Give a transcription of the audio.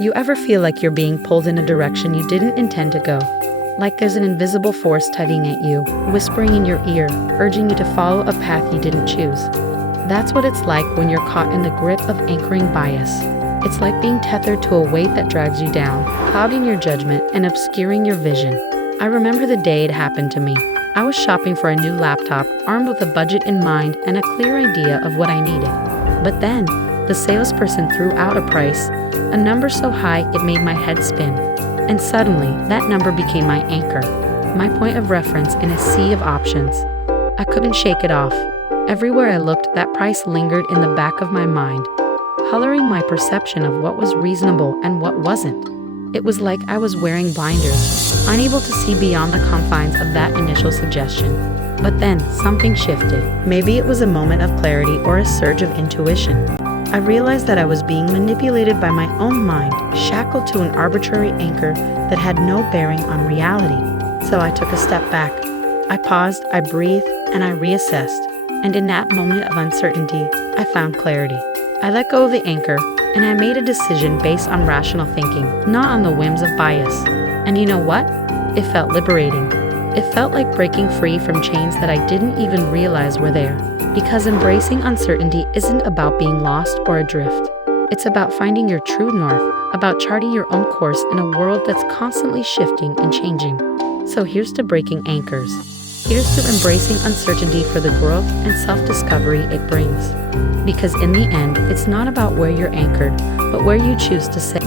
You ever feel like you're being pulled in a direction you didn't intend to go? Like there's an invisible force tugging at you, whispering in your ear, urging you to follow a path you didn't choose. That's what it's like when you're caught in the grip of anchoring bias. It's like being tethered to a weight that drags you down, clouding your judgment and obscuring your vision. I remember the day it happened to me. I was shopping for a new laptop, armed with a budget in mind and a clear idea of what I needed. But then, the salesperson threw out a price, a number so high it made my head spin. And suddenly, that number became my anchor, my point of reference in a sea of options. I couldn't shake it off. Everywhere I looked, that price lingered in the back of my mind, coloring my perception of what was reasonable and what wasn't. It was like I was wearing blinders, unable to see beyond the confines of that initial suggestion. But then, something shifted. Maybe it was a moment of clarity or a surge of intuition. I realized that I was being manipulated by my own mind, shackled to an arbitrary anchor that had no bearing on reality. So I took a step back. I paused, I breathed, and I reassessed. And in that moment of uncertainty, I found clarity. I let go of the anchor, and I made a decision based on rational thinking, not on the whims of bias. And you know what? It felt liberating. It felt like breaking free from chains that I didn't even realize were there. Because embracing uncertainty isn't about being lost or adrift. It's about finding your true north, about charting your own course in a world that's constantly shifting and changing. So here's to breaking anchors. Here's to embracing uncertainty for the growth and self-discovery it brings. Because in the end, it's not about where you're anchored, but where you choose to sail.